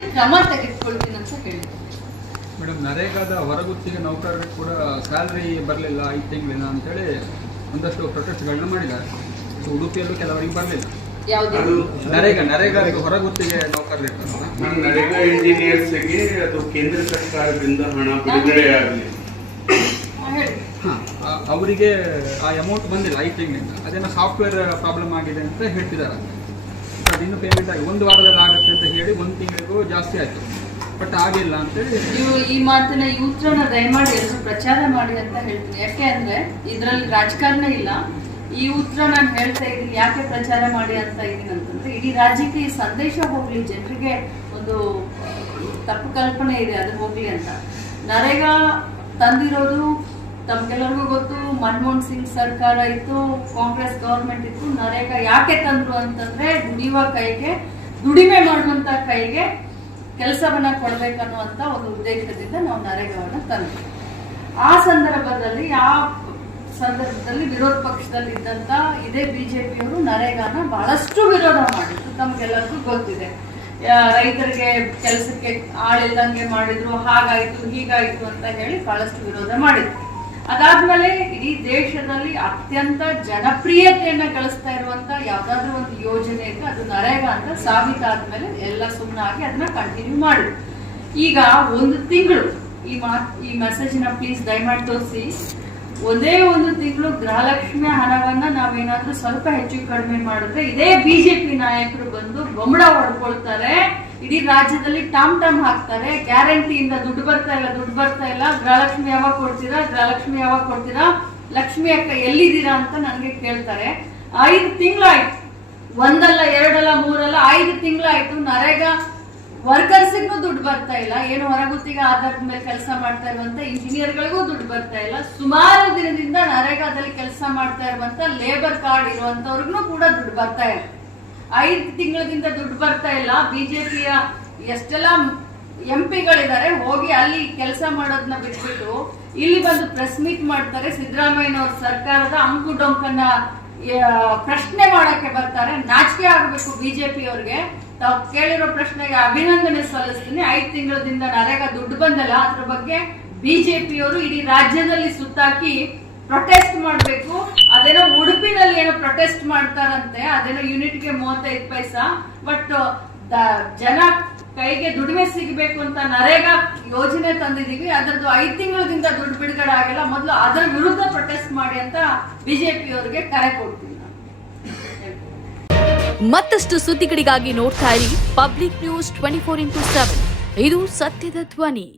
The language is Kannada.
ಕ್ರಮ ತೆಗೆದುಕೊಳ್ತೀನಿ ಅಂತ ಹೇಳಿದ್ರು ಮೇಡಮ್ ನರೇಗಾದ ಹೊರಗುತ್ತಿಗೆ ನೌಕರರಿಗೆ ಕೂಡ ಸ್ಯಾಲ್ರಿ ಬರಲಿಲ್ಲ ಐದು ತಿಂಗಳಿನ ಅಂತೇಳಿ ಒಂದಷ್ಟು ಪ್ರೊಟೆಸ್ಟ್ಗಳನ್ನ ಮಾಡಿದ್ದಾರೆ. ಸೊ ಉಡುಪಿಯಲ್ಲೂ ಕೆಲವರಿಗೆ ಬರಲಿಲ್ಲ. ಯಾವ್ದು? ನರೇಗಾ ನರೇಗಾ ಹೊರಗುತ್ತಿಗೆ ನೌಕರರು ಇರ್ತಾರಲ್ಲ ನಾನು ನರೇಗಾ ಇಂಜಿನಿಯರ್ಸ್ಗೆ ಅದು ಕೇಂದ್ರ ಸರ್ಕಾರದಿಂದ ಹಣ ಬಿಡುಗಡೆ ಆಗಲಿ. ಅವರಿಗೆ ಆ ಅಮೌಂಟ್ ಬಂದಿಲ್ಲ ಐದು ತಿಂಗಳಿಂದ. ಅದೇನೋ ಸಾಫ್ಟ್ವೇರ್ ಪ್ರಾಬ್ಲಮ್ ಆಗಿದೆ ಅಂತ ಹೇಳ್ತಿದ್ದಾರೆ. ಇನ್ನು ಪೇಮೆಂಟ್ ಆಗಿ ಒಂದು ವಾರದಲ್ಲಿ ಆಗುತ್ತೆ ಅಂತ ಹೇಳಿ ಒಂದು ತಿಂಗಳಿಗೂ ಜಾಸ್ತಿ ಆಯಿತು. ಬಟ್ ಆಗಿಲ್ಲ ಅಂತೇಳಿ ನೀವು ಈ ಮಾತನ್ನ ಈ ಉತ್ತರನ ದಯಮಾಡಿ ಎಲ್ಲರೂ ಪ್ರಚಾರ ಮಾಡಿ ಅಂತ ಹೇಳ್ತೀನಿ. ಯಾಕೆ ಅಂದ್ರೆ ಇದರಲ್ಲಿ ರಾಜಕಾರಣ ಇಲ್ಲ. ಈ ಉತ್ತರ ನಾನು ಹೇಳ್ತಾ ಇದ್ದೀನಿ, ಯಾಕೆ ಪ್ರಚಾರ ಮಾಡಿ ಅಂತ ಇದ್ದೀನಿ ಅಂತಂದ್ರೆ ಇಡೀ ರಾಜ್ಯಕ್ಕೆ ಈ ಸಂದೇಶ ಹೋಗ್ಲಿ, ಜನರಿಗೆ ಒಂದು ತಪ್ಪು ಕಲ್ಪನೆ ಇದೆ, ಅದು ಹೋಗ್ಲಿ ಅಂತ. ನರೇಗಾ ತಂದಿರೋದು ತಮ್ಗೆಲ್ಲರಿಗೂ ಗೊತ್ತು ಮನಮೋಹನ್ ಸಿಂಗ್ ಸರ್ಕಾರ ಇತ್ತು, ಕಾಂಗ್ರೆಸ್ ಗವರ್ಮೆಂಟ್ ಇತ್ತು, ನರೇಗಾ ಯಾಕೆ ತಂದ್ರು ಅಂತಂದ್ರೆ ದುಡಿಯುವ ಕೈಗೆ, ದುಡಿಮೆ ಮಾಡುವಂತ ಕೈಗೆ ಕೆಲಸವನ್ನ ಕೊಡ್ಬೇಕನ್ನುವಂತ ಒಂದು ಉದ್ದೇಶದಿಂದ ನಾವು ನರೇಗಾವನ್ನ ತಂದ್ವಿ. ಆ ಸಂದರ್ಭದಲ್ಲಿ ಆ ಸಂದರ್ಭದಲ್ಲಿ ವಿರೋಧ ಪಕ್ಷದಲ್ಲಿ ಇದ್ದಂತ ಇದೇ ಬಿಜೆಪಿಯವರು ನರೇಗಾನ ಬಹಳಷ್ಟು ವಿರೋಧ ಮಾಡಿದ್ರು. ತಮ್ಗೆಲ್ಲರಿಗೂ ಗೊತ್ತಿದೆ. ರೈತರಿಗೆ ಕೆಲಸಕ್ಕೆ ಆಳಿಲ್ದಂಗೆ ಮಾಡಿದ್ರು, ಹಾಗಾಯ್ತು, ಹೀಗಾಯ್ತು ಅಂತ ಹೇಳಿ ಬಹಳಷ್ಟು ವಿರೋಧ ಮಾಡಿದ್ರು. ಅದಾದ್ಮೇಲೆ ಇಡೀ ದೇಶದಲ್ಲಿ ಅತ್ಯಂತ ಜನಪ್ರಿಯತೆಯನ್ನ ಗಳಿಸ್ತಾ ಇರುವಂತ ಯಾವ್ದಾದ್ರು ಒಂದು ಯೋಜನೆ ಇದ್ರೆ ಅದು ನರೇಗಾ ಅಂತ ಸಾಬೀತಾದ್ಮೇಲೆ ಎಲ್ಲ ಸುಮ್ಮನಾಗಿ ಅದನ್ನ ಕಂಟಿನ್ಯೂ ಮಾಡಿದ್ರು ಈಗ ಒಂದು ತಿಂಗಳು, ಈ ಮಾತ್, ಈ ಮೆಸೇಜ್ನ ಪ್ಲೀಸ್ ದಯಮಾಡಿ ತೋರಿಸಿ. ಒಂದೇ ಒಂದು ತಿಂಗಳು ಗೃಹಲಕ್ಷ್ಮಿ ಹಣವನ್ನ ನಾವೇನಾದ್ರೂ ಸ್ವಲ್ಪ ಹೆಚ್ಚು ಕಡಿಮೆ ಮಾಡಿದ್ರೆ ಇದೇ ಬಿಜೆಪಿ ನಾಯಕರು ಬಂದು ಬೊಂಬಡ ಹೊಡ್ಕೊಳ್ತಾರೆ. ಇಡೀ ರಾಜ್ಯದಲ್ಲಿ ಟಮ್ ಟಮ್ ಹಾಕ್ತಾರೆ. ಗ್ಯಾರಂಟಿಯಿಂದ ದುಡ್ಡು ಬರ್ತಾ ಇಲ್ಲ, ದುಡ್ಡು ಬರ್ತಾ ಇಲ್ಲ. ಗೃಹಲಕ್ಷ್ಮಿ ಯಾವಾಗ ಕೊಡ್ತೀರಾ? ಗೃಹಲಕ್ಷ್ಮಿ ಯಾವಾಗ ಕೊಡ್ತೀರಾ? ಲಕ್ಷ್ಮಿ ಅಕ್ಕ ಎಲ್ಲಿದ್ದೀರಾ ಅಂತ ನನಗೆ ಕೇಳ್ತಾರೆ. ಐದು ತಿಂಗಳಾಯ್ತು. ಒಂದಲ್ಲ, ಎರಡಲ್ಲ, ಮೂರಲ್ಲ, ಐದು ತಿಂಗಳಾಯ್ತು. ನರೇಗಾ ವರ್ಕರ್ಸಿಗೂ ದುಡ್ಡು ಬರ್ತಾ ಇಲ್ಲ. ಏನು ಹೊರಗುತ್ತಿಗೆ ಆಧಾರದ ಮೇಲೆ ಕೆಲಸ ಮಾಡ್ತಾ ಇರುವಂತ ಇಂಜಿನಿಯರ್ಗಳಿಗೂ ದುಡ್ಡು ಬರ್ತಾ ಇಲ್ಲ. ಸುಮಾರು ದಿನದಿಂದ ನರೇಗಾದಲ್ಲಿ ಕೆಲಸ ಮಾಡ್ತಾ ಇರುವಂತ ಲೇಬರ್ ಕಾರ್ಡ್ ಇರುವಂತವ್ರಿಗೂ ಕೂಡ ದುಡ್ಡು ಬರ್ತಾ ಇಲ್ಲ. ಐದು ತಿಂಗಳದಿಂದ ದುಡ್ಡು ಬರ್ತಾ ಇಲ್ಲ. ಬಿಜೆಪಿಯ ಎಷ್ಟೆಲ್ಲ ಎಂ ಪಿಗಳಿದ್ದಾರೆ ಹೋಗಿ ಅಲ್ಲಿ ಕೆಲಸ ಮಾಡೋದನ್ನ ಬಿಟ್ಬಿಟ್ಟು ಇಲ್ಲಿ ಬಂದು ಪ್ರೆಸ್ ಮೀಟ್ ಮಾಡ್ತಾರೆ. ಸಿದ್ದರಾಮಯ್ಯನವ್ರ ಸರ್ಕಾರದ ಅಂಕು ಡೊಂಕನ್ನ ಪ್ರಶ್ನೆ ಮಾಡಕ್ಕೆ ಬರ್ತಾರೆ. ನಾಚಿಕೆ ಆಗಬೇಕು ಬಿಜೆಪಿ ಅವ್ರಿಗೆ ತಾವು ಕೇಳಿರೋ ಪ್ರಶ್ನೆಗೆ ಅಭಿನಂದನೆ ಸಲ್ಲಿಸ್ತೀನಿ. ಐದು ತಿಂಗಳದಿಂದ ನರೇಗಾ ದುಡ್ಡು ಬಂದಲ್ಲ, ಅದ್ರ ಬಗ್ಗೆ ಬಿಜೆಪಿಯವರು ಇಡೀ ರಾಜ್ಯದಲ್ಲಿ ಸುತ್ತಾಕಿ ಪ್ರೊಟೆಸ್ಟ್ ಮಾಡಬೇಕು. ಅದೇನೋ ಉಡುಪಿನಲ್ಲಿ ಏನೋ ಪ್ರೊಟೆಸ್ಟ್ ಮಾಡ್ತಾರಂತೆ, ಅದೇನೋ ಯೂನಿಟ್ಗೆ ಮೂವತ್ತೈದು ಪೈಸಾ ಬಟ್ ಜನ ಕೈಗೆ ದುಡಿಮೆ ಸಿಗಬೇಕು ಅಂತ ನರೇಗಾ ಯೋಜನೆ ತಂದಿದೀವಿ ಅದರದ್ದು ಐದು ತಿಂಗಳದಿಂದ ದುಡ್ಡು ಬಿಡುಗಡೆ ಆಗಿಲ್ಲ. ಮೊದಲು ಅದರ ವಿರುದ್ಧ ಪ್ರೊಟೆಸ್ಟ್ ಮಾಡಿ ಅಂತ ಬಿಜೆಪಿ ಅವರಿಗೆ ಕರೆ ಕೊಡ್ತೀನಿ ಮತ್ತಷ್ಟು ಸುದ್ದಿಗಳಿಗಾಗಿ ನೋಡ್ತಾ ಇರಿ public news twenty four into seven ಇದು ಸತ್ಯದ ಧ್ವನಿ.